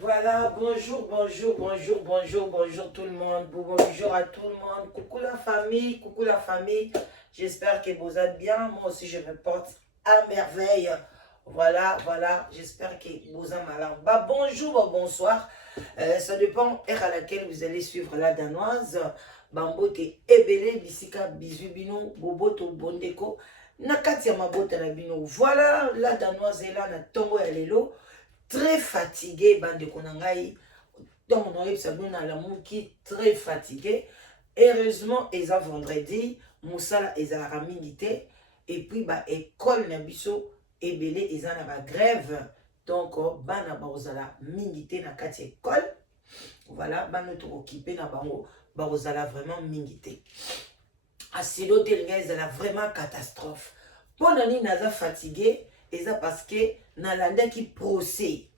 Voilà, bonjour tout le monde. Bonjour à tout le monde. Coucou la famille. J'espère que vous êtes bien. Moi aussi, je me porte à merveille. Voilà, j'espère que vous êtes malin. Bonjour, bonsoir. Ça dépend de à laquelle vous allez suivre la danoise. Bambote ebele bisika bizubino boboto bondeko nakati ya mabota na bino. Voilà, la danoise est là na tongo ya lelo. Très fatigué, bande konangai. Donc, on a eu la mouki très fatigué. Heureusement, ils ont vendredi, Moussala, ils ont la ramingité. Et puis, bah, école Nabiso, et belé, ils ont la grève. Donc, bana baozala mingité na kati école. Voilà, bana to occupé na bango, baozala vraiment mingité. Asido telinga, ils ont vraiment catastrophe. Pendant que naza fatigué, et ça parce que nalanda qui procès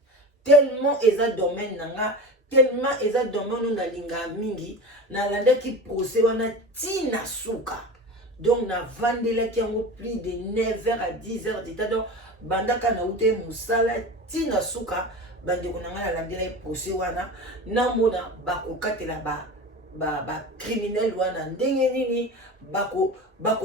tellement eza domaine nanga tellement eza domaine na linga mingi nalanda qui procès wana tina suka donc na vandela qui yango plus de 9h à 10h d'état donc bandaka na ute musala tina suka bande konanga nalandela procès wana na mona bakokatela ba criminel wana ndenge nini bako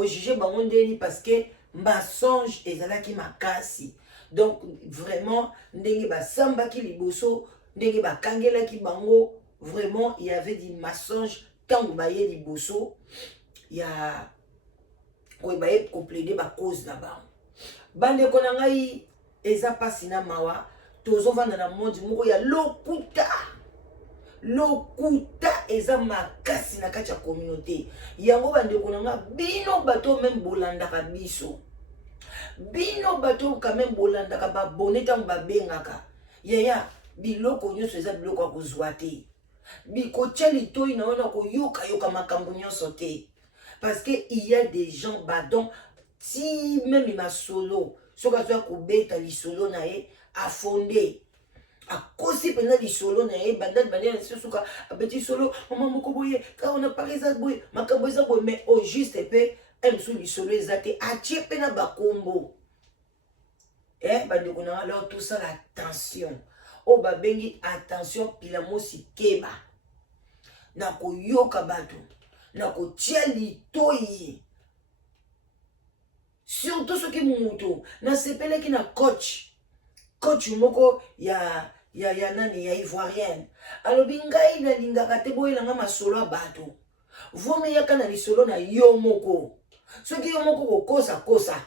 juger bango ndeni parce que mensonge ezalaki makasi. Donc vraiment ndenge basambaki liboso ndenge bakangelaki bango vraiment il y avait des mensonges tango baye liboso ya oyo baye koplaider ba cause na bango. Bande ko na ngai eza pasi na mawa tozovanda na monde moko ya lokuta eza makasi na kati ya communauté yango bande ko na nga bino bato même bolandaka biso bino bato quand même bolandaka babone ntango babengaka yaya biloko nyonso eza biloko ya kozwa te bikotia litoi na wana koyoka makambo nyonso te parce que il y a des gens badon ti même masolo soki azoya kobeta lisolo na ye afonde akosi pena lisolo na ye bandali bandeli na suka abeti solo mama moko boye kaka on a parlé eza boye makambo eza boye mais au juste mpe mosu lisolo eza te atie mpe na bakombo bandeko na alors tout ça l'attention oyo babengi attention pila mosi keba na koyoka bato na kotia litoi surtout soki moto nasepelaki na coach moko ya nani ya ivoirienne alobi ngai nalingaka te boyelanga masolo ya bato vomi yaka na lisolo na yo moko soki yo moko kokosa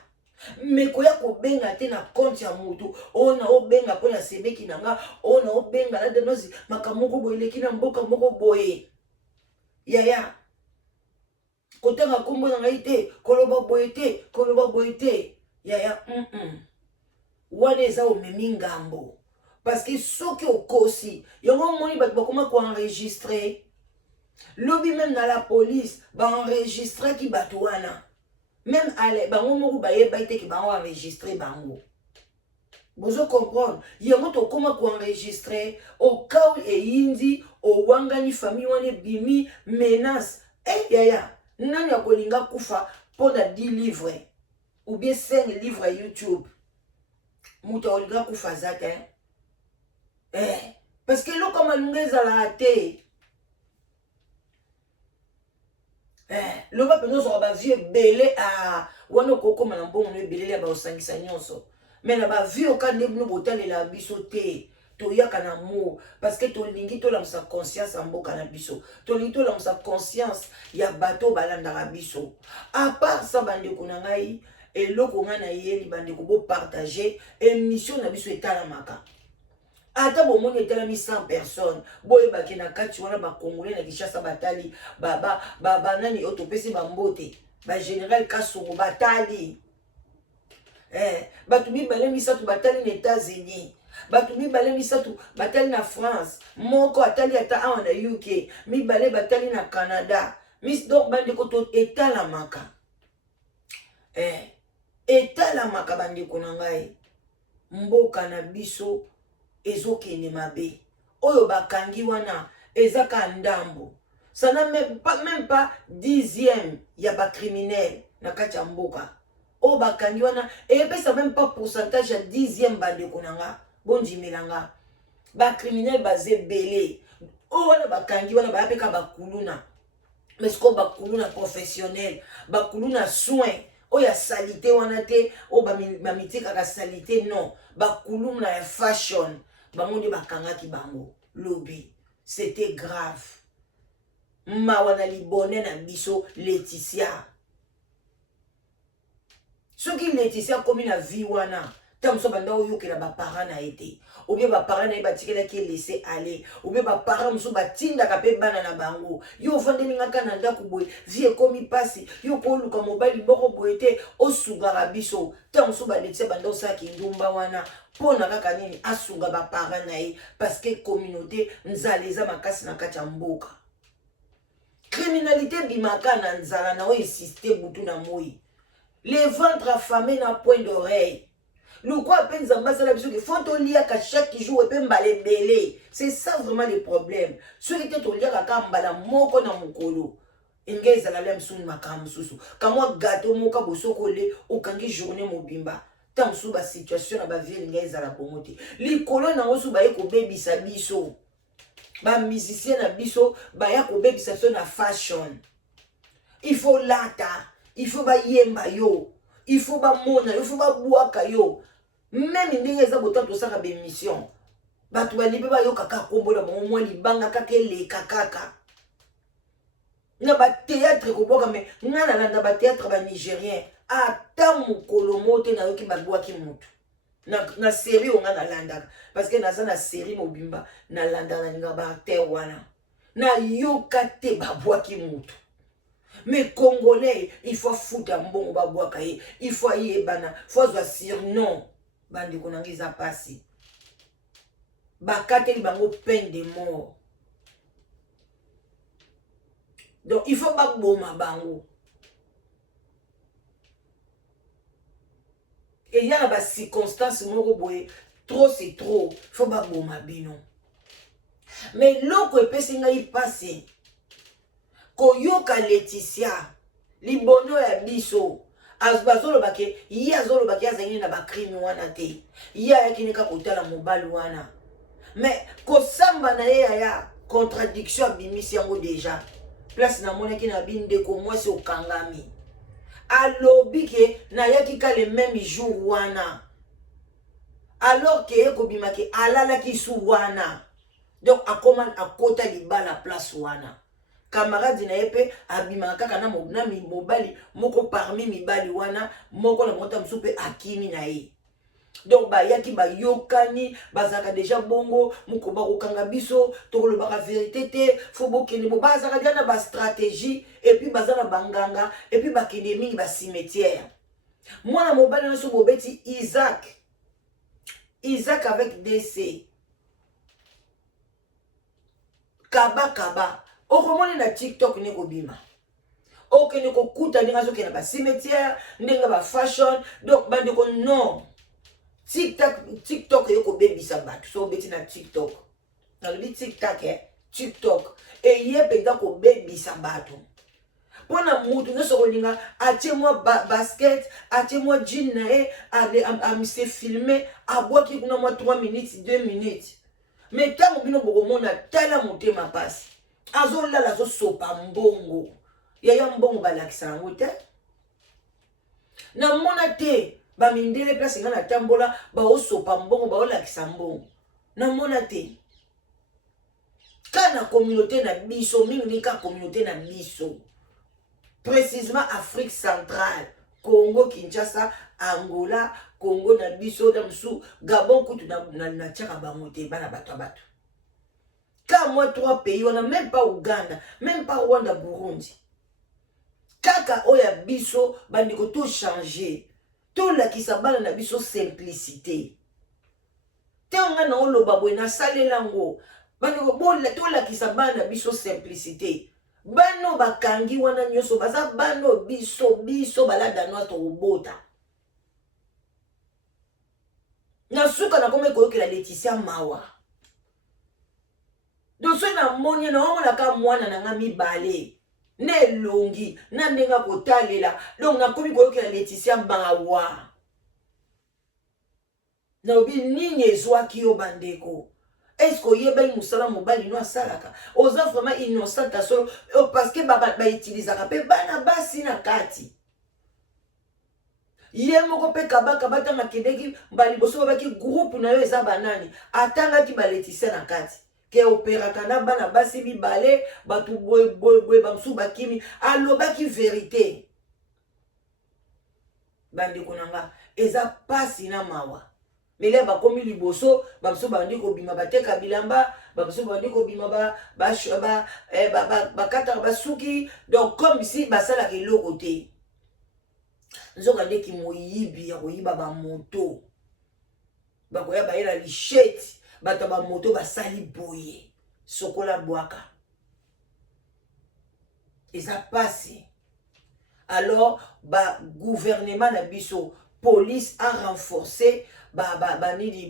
me koya kobenga te na compte ya motu oyo na obenga mpo na sebeki na nga oyo na obenga na denosi makambo moko boye eleki na mboka moko boye yaya kotanga kombo na ngai te koloba boye te yaya wana eza omemi ngambo parce que soki okosi yango moni bato bakoma koenregistre lobi même na la police baenregistraki bato wana même ale bango moko bayeba te ke bango enregistre bango bozo comprendre yango tokoma koenregistre au cas où eyindi owangani famille wana ebimi menace yaya nani akolinga kufa mpo na 10 livres ou bien 5 livres ya YouTube moto akolinga kufa aza te parce que eloko malunga ezalaka te loba mpenza ozoka bavie ebele wana okokoma na mbongo no ebelele ya baosangisa nyonso me na bavie oka nde bino botalela biso te toyaka na mo parce que tolingi tolamusa conscience ya mboka na biso tolingi tolamusa conscience ya bato balandaka biso à part ça bandeko na ngai eloko ngai nayeli bandeko bopartage émission na biso etalamaka ata bomoni etalami 100 personnes boyebaki na kati wana bakongolais na Kinshasa batali nani oyo topesi bambote bagénéral Kasongo batali bato mibale misato batali na États-Unis bato mibale misato batali na France moko atali ata awa na UK mibale batali na Canada donc bandeko to etalamaka etalamaka bandeko na ngai mboka na biso ezokende mabe oyo bakangi wana ezaka ndambo ça n'a même pas 10e ya bacriminel na kati ya mboka oyo bakangi wana eyepesa même pas pourcentage ya 10e bandeko na nga bondimelanga ba criminel basé belé o wana bakangi wana bayapeka bakuluna mais siko bakuluna professionnel bakuluna soin o ya salité wana te o bamitikaka salité non bakuluna ya fashion bango nde bakangaki bango lobi c'était grave mawa na libone na biso Laetitia soki Laetitia komi na vie wana ta moso banda oyokela baparent na ye te ou bien baparent na ye batikelaki laisser aller ou bien baparent moso batindaka mpe bana na bango yo ofandelingaka na ndako boye vie ekomi mpasi yo koluka mobali moko boye te osungaka biso ta moso Laetitia banda osalaki ndumba wana mpona kaka nini asunga baparent na ye parce que communauté nzala eza makasi na kati ya mboka criminalité bimaka na nzala na oyo insiste butu na moi les ventres affamés na point d'oreille. Le quoi peine zambasa biso que faut liaka chaque jour et pe mbale belé. C'est ça vraiment le problème. Ceux qui étaient liaka ka mbala moko na mukolo. Ingeza la lem sun makam susu. Kamwa gâteau moka bosokole okangi journée mobimba. Tam sou ba situation na ba vie ingeza la pomote. Li kolo na osu ba yeko bebisa biso. Ba musicien na biso ba yako bebisa biso na fashion. Il faut lata. Il faut ba yemba yo, il faut ba mona, il faut ba buaka yo. Même ndenge za botan to saka be mission. Batu ba libe ba yo kaka kombola mo mwa libanga kaka le kaka. Na ba théâtre ko boka me ngana landa ba théâtre ba nigérien. Ata mukolo mote na yo ki ba buaki mutu. Na série on ngana landa parce que na za na série mobimba na landa na ninga ba te wana. Na yo kate ba buaki mutu. Mais Congolais, il faut foutre un bon babouakaye, il faut y bana, il faut dire non. Bandi konangi za pasi. Bakate li bango peine de mort. Donc il faut pas boma bango. Et il y a des circonstances moko boye, trop c'est trop, il faut pas boma bino. Mais l'autre pesinga y passer. Koyoka Laetitia libono ya biso azbazolo bake yi azolo bake azangi na bakrimi wana te yi ayaki ka kotala mobali wana mais kosamba na ye ya contradiction abimisi yango déjà place na monaki na binde ko mwasi okangami alobi ke na yaki ka le même jour wana alors que eko bimaki alala ki su wana donc akoma akota libala place wana camarade na epe abima kaka na mobali moko parmi mibali wana moko na mota msupe akimi na ye donc ba yaki ba yokani bazaka déjà bongo moko ba kokanga biso to lo ba vérité te fo bokende bo bazaka dia na ba stratégie et puis bazana banganga et puis ba kende mingi ba cimetière mwana mobali na so bobeti Isaac avec DC kaba okomoni na TikTok neko bima. Ok neko kuta ndinga zoke na ba cimetière, ndinga ba fashion, donc bande ko non. TikTok yoko baby sabat. So beti na TikTok. Na le TikTok TikTok et yepe ko baby sabato. Pona mutu no sokolinga atie moi basket, atie moi jean na e a me se filmer, a bois ki kuna moi 3 minutes, 2 minutes. Mais tango bino bokomona tala motema passe. Azola la zo sopa mbongo yaya mbongo balakisa yango te na mona te bamindele place nga na tambola baosopa mbongo baolakisa mbongo na mona te kana communauté na biso mingi ni ka communauté na biso précisément Afrique centrale Congo Kinshasa Angola Congo na biso da musu Gabon kutu na tchaka bango te bana bato bato. Quand moi 3 pays, on n'a même pas Ouganda, même pas Rwanda, Burundi. Kaka oya biso, bandiko tout changé. Tout la qui s'abale na biso simplicité. Te on a na olo babwe na sale lango. Bandiko bola tout la qui s'abale na biso simplicité. Bano bakangi wana nyoso baza bano biso balada no to robota. Na suka na kome koyoke la Laetitia mawa. Donc so na monia na omona ka mwana na nga mibale ne longi na ndenga kotalela donc na komi koyoka Laetitia mawa na obi nini ezwaki yo bandeko est-ce que yeba musala mobali no asalaka oza vraiment innocent à solo parce que ba utilisaka pe bana basi na kati ye moko pe kabaka batanga kedeki mbali boso babaki groupe na yo eza banani atangaki baletise na kati ke operaka na bana basi mibale batu boye bamsu bakimi alobaki vérité bandeko nanga eza pasi na mawa mele bakomi liboso bamsu bandi kobima bateka bilamba bamsu bandi kobima bakataka basuki donc comme si basalaka eloko te nzoka ndeki moyibi ya koyiba bamoto bakoya bayela lisheti bato bamoto basali boye sokola bwaka eza pasi. Alors gouvernement na biso police a renforcé banidi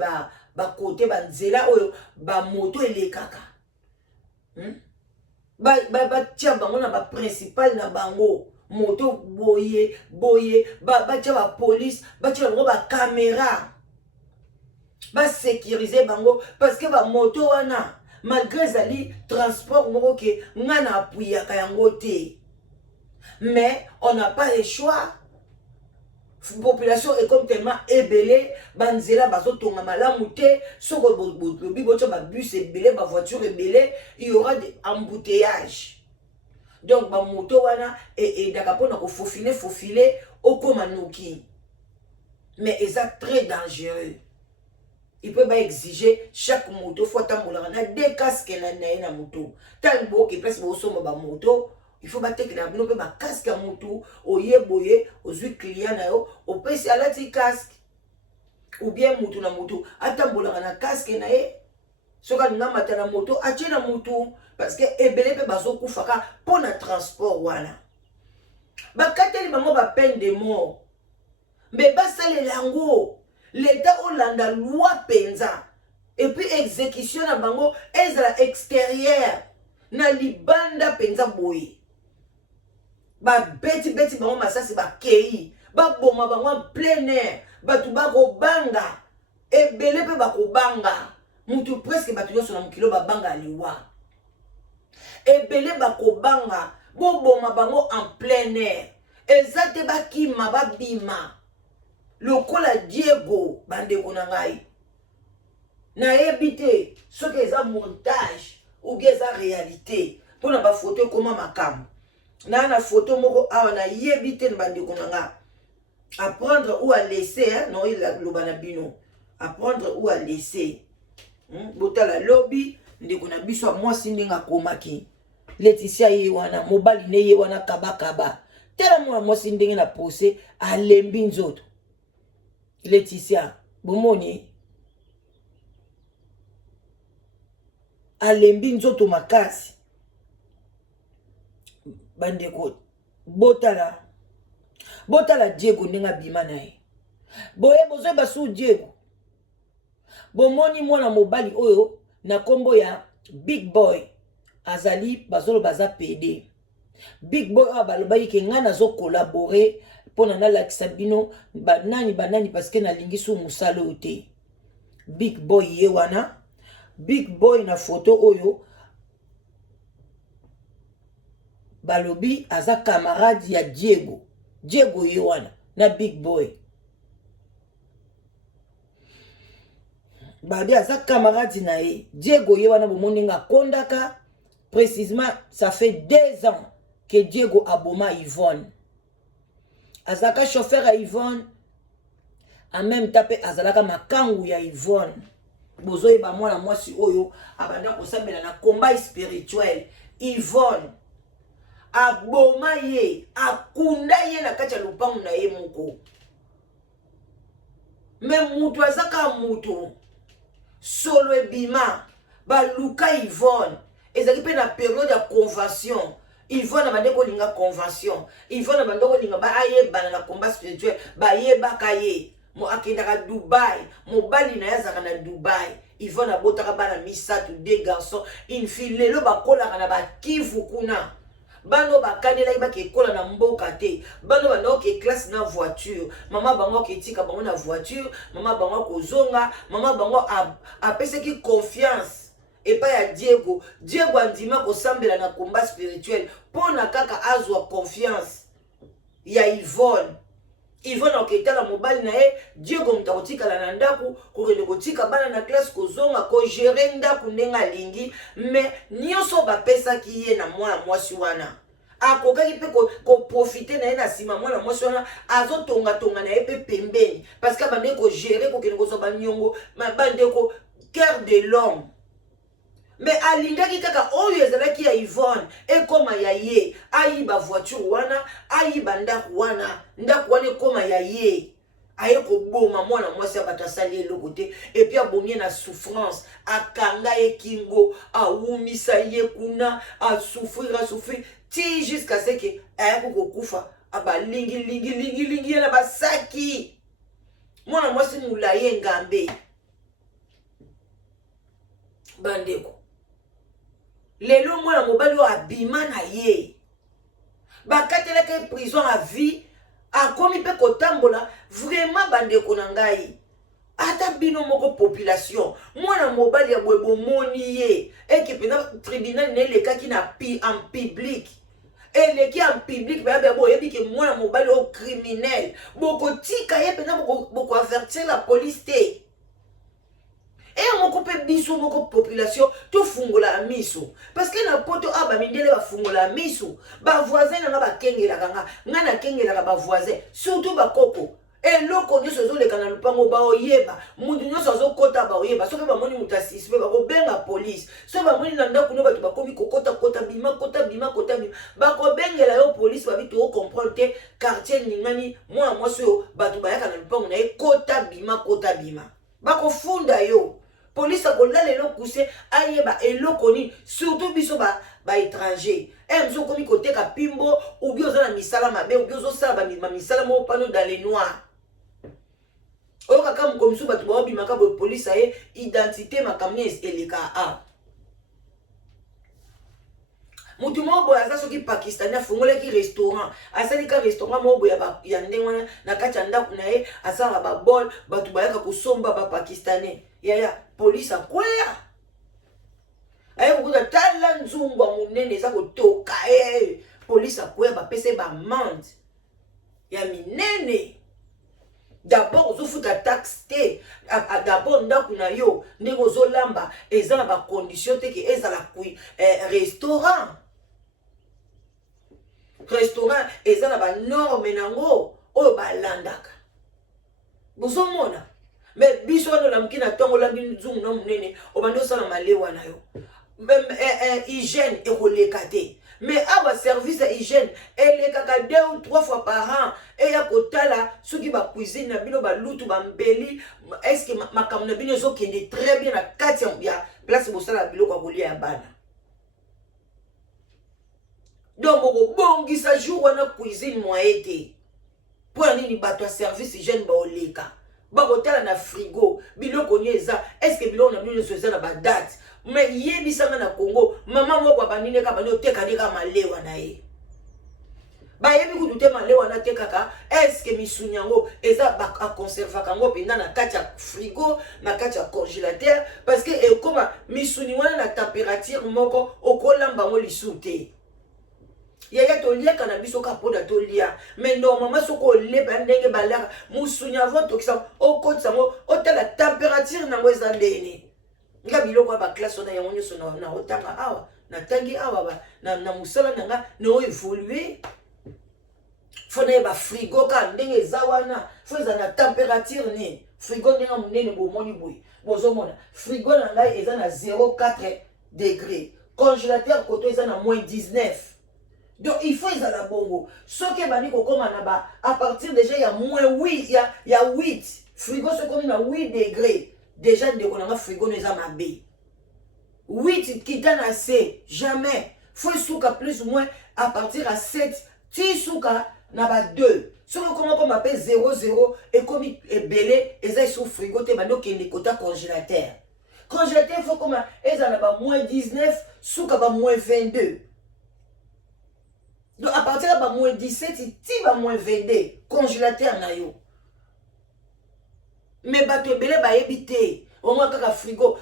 côté banzela oyo bamoto elekaka batia bango na principal na bango moto boye batia police batia bango caméra sécuriser bango parce que moto wana malgré zali transport moko ke ngana apuyaka yango te mais on n'a pas le choix. La population est comme tellement ébélée, banzela bazotonga malamu te, soko bocho ba bus ébélé, ba voiture ébélée, il y aura des embouteillages. Donc ba moto wana et dakapona ko faufiler okoma noki. Mais c'est très dangereux. Il peut pas exiger chaque moto faut tambola na deux casques na moto. Tant bo ki place bo somo ba moto. Il faut battre que la bino pe ba casque à moto oye boye ozui client na yo opesi alati casque ou bien moto na moto atambola na casque na ye soka nga mata na moto atie na moto parce que ebele pe bazo kufaka pour na transport wana bakateli bango ba peine de mort mais basale lango l'état olanda loi penza et puis exécution na bango ezala extérieur na libanda penza boye beti bango masasi bakei baboma bango en plein air batu bakobanga ebele pe bakobanga mutu presque batu nyonso na mokilo babanga liwa ebele bakobanga boboma bango en plein air eza te bakima babima lokola Diego bandeko na ngai nayebi te soki eza montage ou bien eza réalité mpona bafoto ekoma makambo na photo moko awa na yebi te bandeko na nga apprendre ou à laisser non il a lobana bino apprendre ou à laisser botala lobby ndeko na biso moi sindinga komaki Laetitia ye wana mobali ne ye wana kaba tela moi sindinga na posé alembi nzoto Laetitia bomoni alembi nzoto makasi bandeko botala Diego ndinga bima na ye boye bozo basu Diego bomoni mwana mobali oyo na kombo ya Big Boy azali bazolo baza PD Big Boy oyo balobaki ke nga nazo collaborer pona na lakisa bino banani parce que nalingi su musala oyo te Big Boy ye wana Big Boy na photo oyo balobi aza camarade ya Diego ye wana na Big Boy babi aza camarade na ye Diego ye wana bomoni nga kondaka précisément ça fait 2 ans que Diego aboma Yvonne azaka chauffeur à Yvonne en même temps pe azalaka makangu ya Yvonne bozoye ba mwana mwasi oyo abanda kosambela na combat spirituel Yvonne aboma ye akunda ye na kati ya lupangu na ye moko me mutu azaka mutu solo ebima baluka Yvonne ezaki pe na période ya convention Yvonne abande kolinga convention Yvonne abande kolinga bayebana na combat spirituel bayebaka ye mo akendaka Dubai mobali na ye azaka na Dubai Yvonne abotaka bana misatu 2 garçons une fille lelo bakolaka na bakivu kuna bano bakanela ba ke kola na mboka te bano bana ke classe na voiture mama bango ke tika bango na voiture mama bango kozonga mama bango apese ki confiance et pas ya Diego andima kosambela na combat spirituel pona kaka azwa confiance ya Yvonne oketala mobali na ye Diego muta kotikala na ndaku kokende kotika bana na classe kozonga ko gérer ndaku ndenga lingi mais nyonso bapesaki ye na mwana mwasi wana akokaki pe ko profiter na ye na sima mwana mwasi wana azotonga na ye pe pembeni parce que bande ko gérer kokende kozwa banyongo bande ko cœur de l'homme mais alingaki kaka oyo ezalaki ya Yvonne ekoma ya ye ayiba voiture wana ayiba ndaku wana ekoma ya ye aye koboma mwana mwasi ya bato asali eloko te epuis abomie na souffrance akanga ye kingo awumisa ye kuna asouffrir ti jusqu'à ce que aye kokufa abalingi ye na basaki mwana mwasi mulaye ngambe bandeko lelo mwana mobali oyo abima na ye bakatelaka prison à vie akomi mpe kotambola vraiment bandeko na ngai ata bino moko population mwana mobali ya boye bomoni ye eke mpena tribunal na elekaki en public eleki en public bayabe boyebi ke mwana mobali oyo criminel bokotika ye mpena bokoavertir la police te et moko pe biso moko population to fungola miso parce que na poto aba mindele ba fungola miso ba voisin na ba kengelaka nga na kengelaka ba voisin surtout ba koko eloko nyonso ezoleka na lupango baoyeba mundu nyonso azokota baoyeba soki bamoni mutu asispe bakobenga polise soki bamoni na ndako no bato bakomi kokota bima bakobengela yo polise babi tokocomprendre te quartier ningani mwana mwasi oyo bato bayaka na lupango na ye kota bima bakofunda yo police akolala eloko kuse ayeba eloko nini surtout biso ba étranger mso komi koteka pimbo ou bien oza na misala mabe ou bien ozosala misala moko pano dans les noirs oyo kaka mokomisu bato baobimaka boye police aye identité makambo eleka a mutu moko boye aza soki pakistani afungolaki restaurant asalika restaurant moko boye ya ndenge wana na kati ya ndako na ye asalaka babol bato bayaka kosomba bapakistanais yaya polisi akwea aye kokuta tala nzungu ya monene eza kotoka ye polisi akwea bapesa bamande ya minene d'abord ozofuta taxe te d'abord ndako na yo ndenge ozolamba eza na bacondition te ke ezala restaurant eza na banorme nango oyo balandaka bozomona mais biso wana olamuki na ntongo olambi nzungu na monene obandi osala malewa na yo hygiène ekoleka te mais awa service ya hygiène elekaka 2 ou 3 fois par an eya kotala soki bacuisine na bino balutu bambeli estce makambo na bino ezokende très bien na kati ya place bosala biloko ya kolia ya bana donc bokobongisa jour wana cuisine moye te mpo ya nini bato ya service hygiène baoleka bakotala na frigo biloko nio eza estce biloko na bino nyonso eza na badate mais yebisanga na Congo mama moko abanineka bani otekandeka malewa na ye bayebi kutu te malewa na tekaka estce misuni yango eza bakonservaka yango mpenza na kati ya frigo na kati ya congélateur parce que ekoma misuni wana na température moko okolamba yango lisu te yaya toliaka na biso ka poda tolia mais normalement soko oleba ndenge balaka musuni avant tokisa okotisa ngo otala température nango eza ndeni nga biloko ba classe na yango nyonso na otanga awa na tangi awa na musala nanga no évoluer fona ba frigo ka ndenge eza wana fo eza na température ni frigo ndenge munene bomoni boye bozomona frigo na ngai eza na 0,4 degrés congélateur koto eza na -19. Donc il faut ils la bongo. Ce qui bani ko koma na ba à partir déjà il y a -8, il y a 8. Frigo se comme na 8 degrés. Déjà de konanga frigo ne za mabe. 8 qui donne assez jamais. Faut souka plus ou moins à partir à 7. Ti souka na ba 2. Ce que comment appelle 00 et comme est belé et ça sous frigo te bano qui est quota congélateur. Congélateur faut comme et ça na ba -19 souka ba -22. Donc à partir de moins 17, il va moins 22. Congélateur na yo. Mais bato ebele ba ebité. Au moins kaka frigo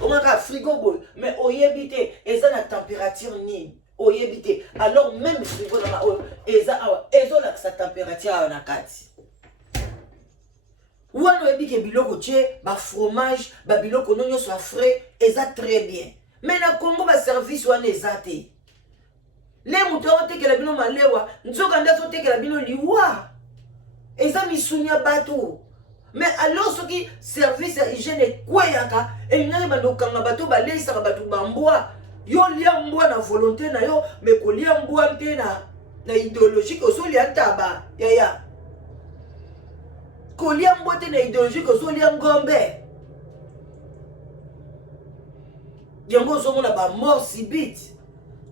au moins kaka frigo boy. Mais o yebité, eza na température ni. O yebité. Alors même frigo na eza la sa température na kati. Wana ebike biloko tie ba fromage, ba biloko nonyo soit frais, eza très bien. Mais na Congo ba service wana eza te. Les moutons tekela bino malewa, nzoka ndazo tekela bino liwa. Eza misunya bato. Mais alors ce qui service à hygiène kweyaka, et ngani bandokanga bato balesa bato bambwa. Yo lia mbwa na volonté na yo, mais ko lia mbwa te na idéologie ko so lia taba. Ya. Ko lia mbwa te na idéologie ko so lia ngombe. Yango so mona ba mort subite.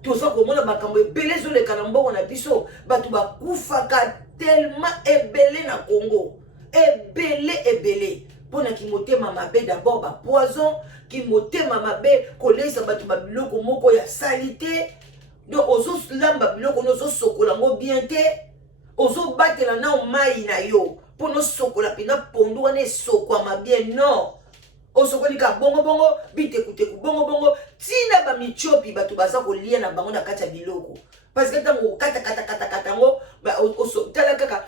Tout ça comme on a makambo ebele zo le kanambo na biso batu ba kufaka tellement ebele na Congo ebele pona ki motema mabe d'abord ba poison ki motema mabe kolesa batu ba biloko moko ya salité donc ozo lamba biloko nozo sokola ngo bien te ozo batela na mai na yo pono sokola pina pondu wana sokwa mabien non osokoli ka bongo bite kuteku bongo tina ba michopi batu baza ko lia na bango na kati ya biloko parce que tango kata ngo ba oso tala kaka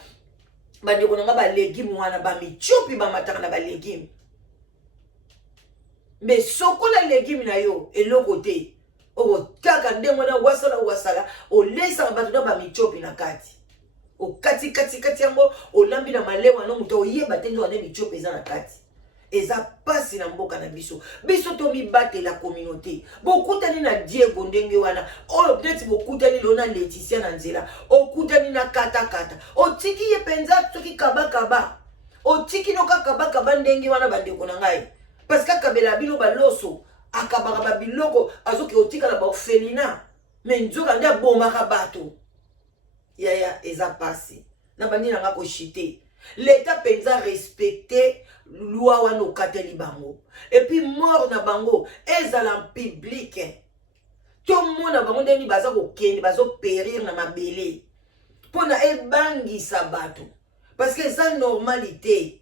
ba ndeko na ba légumes wana ba michopi ba mataka na ba légumes mais sokola légumes na yo eloko te o kaka ndengo na wasala o lesa batu na ba michopi na kati o kati yango o lambi na malewa no muto yeba tenzo ane michopi za na kati. Eza pasi na mboka na biso to mibate la communauté bokutani na Diego ndenge wana oyo peut-être bokutani lona Laetitia na nzela okutani na kata otiki ye penza soki kaba otiki no kaba ndenge wana bandeko na ngai parce que kabela bino baloso akabaka ba biloko azoki otika na ba orphelinat mais nzoka nda bomaka bato ya eza pasi na bandi na ngako chité l'état penza respecter loi wana okateli bango et puis mort na bango ezala en public to mona bango ndeni baza kokende bazo périr na mabele pona ebangisa bato parce que eza normalité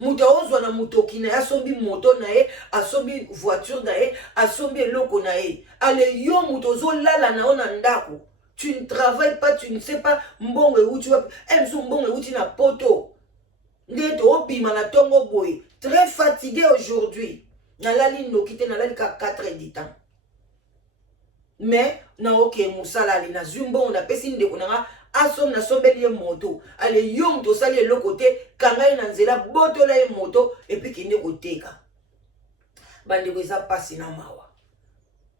muto ozwa na mutoki na asombi moto na ye asombi voiture na ye asombi eloko na ye ale yo muto ozolala na ona ndako tu ne travailles pas tu ne sais pas mbongo euti wapi emso mbongo euti na poto Ndeto obima na tongo boy très fatigué aujourd'hui nalali nokite nalali ka 4 heures du temps mais na oke musala ali na zumbo na pesi ndeko nanga asom na sombeli ye moto ale yom to sali eloko te kanga na nzela botola ye moto et puis kinde koteka bande eza pasi na mawa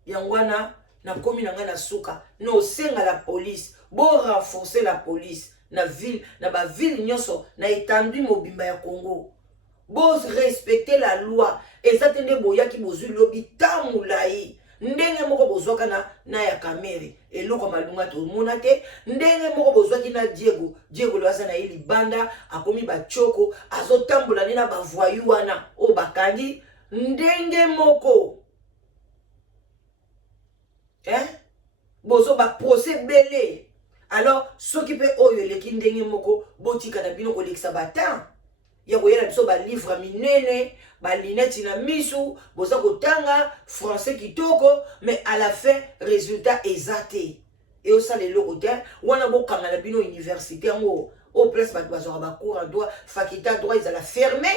yangwana na komi na nga na suka no senga la police bo renforcer la police na ville na ba ville nyoso na étendue mobimba ya Congo bo respecter la loi ezatende boyaki bozwi lobi tamulai ndenge moko bozwaka na ya kamere eloko malunga to mona te ndenge moko bozwaki na Diego loasa na ili banda akomi bachoko azotambola na ba voyou wana o bakangi ndenge moko bozo ba procès belé. Alors, ceux qui peuvent oyo le kindenge moko botika na bino kolekisa batan ya koyela biso ba livre minene ba linette na misu boza kotanga français kitoko mais à la fin résultat exact et au ça les lokote wana bokanga na bino université ngo au place ba bazo ba cours en droit faculté droit ils alla fermer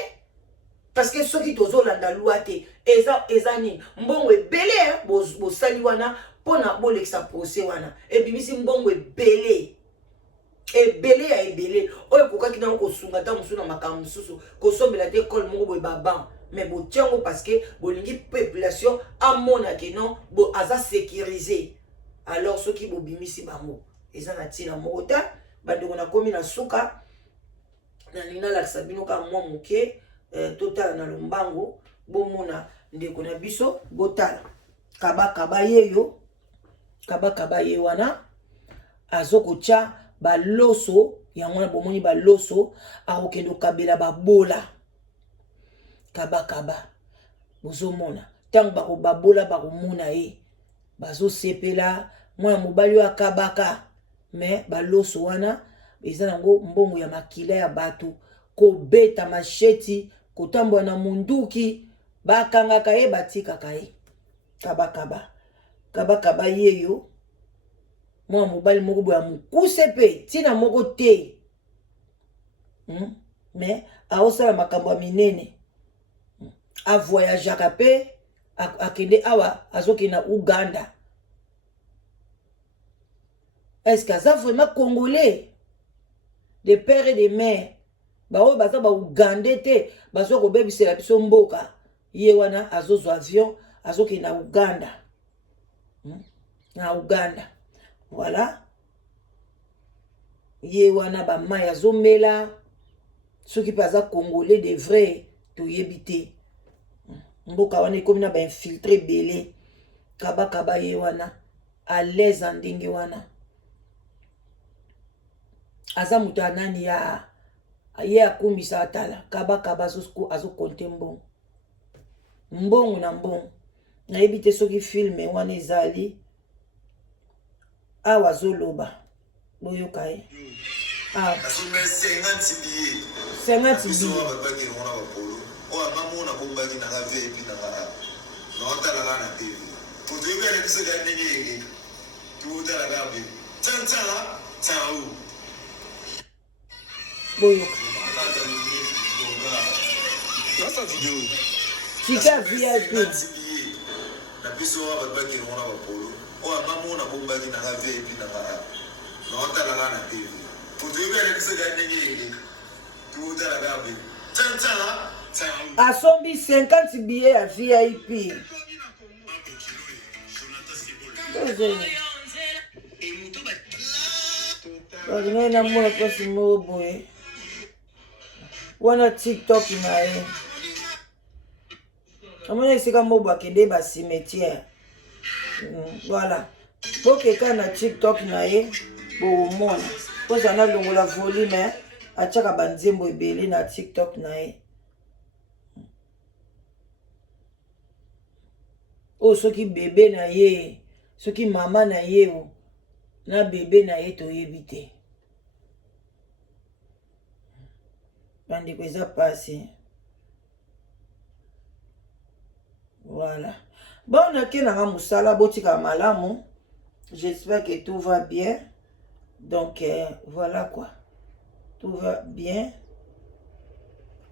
parce que ceux qui tozolanda loi te ezani mbongo ebele bo sali wana pona bolekisa procès wana ebimisi mbongo ebele oyo kokaki na kosunga ta musu na makambo mususu kosombela te école moko boye baban mais botiango parce que bolingi population amona ke non bo aza sécurisé alors ceux qui bobimisi bango eza na tina moko ta bandeko na komi na suka na nina lakisa bino ka mwa moke totala na lombango bomona ndeko na biso botala kaba yeyo kaba ye wana azokocha baloso yango bomoni baloso akokendo kabela babola kaba bozomona tango bakobabola bakomona ye bazosepela mwana mobali wa kabaka mais baloso wana eza nango mbongo ya makila ya bato kobeta masheti kotambola na munduki bakangaka ye batikaka ye kabakaba yeyo mwa mobali moko boya mokuse pe tina moko te mais aosala makambo ya minene avoyageaka pe akende awa azokende na Uganda. Est-ce que ça vraiment congolais de père et de mère bao baza ba Ugandais te bazo ko bebisela biso mboka ye wana azozwa avion azokende na Uganda. Na Uganda voilà ye wana ba mai azomela soki paza congolais de vrai to yebite mboka wana ekomi na ba infiltré belé kaba ye wana à l'aise en ndenge wana aza mutu anani ya ye akumbisa atala kaba azo konte mbongo na mbongo nayebi te soki filme wana ezali awa azoloba boyoka ye 50 boyoka tika VIP na biso babaki ngona bapolo o amamona bombaki na VIP na na otala na TV potebele kisega ndenge tuutala gabe asombi 50 billets ya VIP Wagine na mwana pasi moboe wana TikTok na ye amona isika mobo akende ba cimetière voilà bokeka na TikTok na ye bomona poza na longola volume achaka banzembo ebele na TikTok na ye o soki bebe na ye soki mama na ye o na bebe na ye toyebi te bandeko eza pasi voilà bon nake nanga mosala botika malamu j'espère que tout va bien donc voilà quoi tout va bien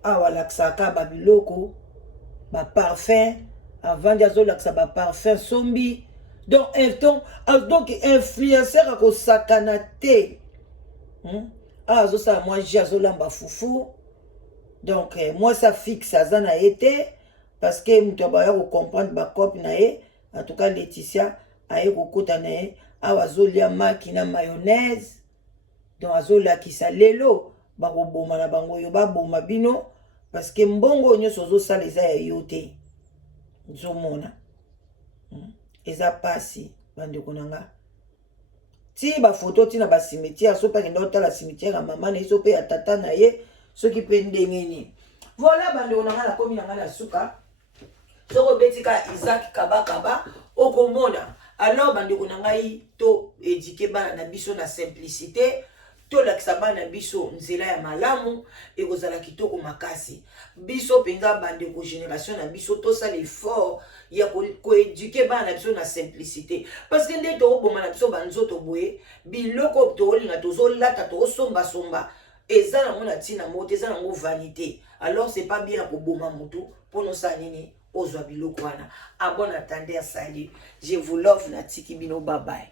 awa laksaka babiloko baparfum avant azolakisa baparfum sombi donc influenceur akosakana te azosala mwa ji azolamba fufu donc moi ça fixe aza na ye te parce que mutu abaya kocomprendre bacope na ye en tout cas Laetitia aye kokota na ye awa azolia maki na mayonnaise donc azolakisa lelo bakoboma na bango oyo baboma bino parce que mbongo nyonso ozosala eza ya yo te nzomona eza pasi bandeko na nga ti bafoto tina basimetiere so mpe akenda otala simetiere ya mama na ye so mpe ya tata na ye soki mpe ndenge nini voilà bandeko na nga nakomi na nga na suka soko obetika Isaac kabakaba okomona alors bandeko na ngai to éduquer bana na biso na simplicité to lakisa bana biso nzela ya malamu ekozala kitoko makasi biso penza bandeko génération na biso to sala effort ya koéduquer bana biso na simplicité parce que nde to oboma na biso banzoto boye biloko to olinga tozolata to osomba eza nango na ntina moko te eza nango vanité alors c'est pas bien koboma motu mpono sa nini ozwa biloko wana. A bon attendeur, salut. Je vous love, Natiki Bino, bye bye.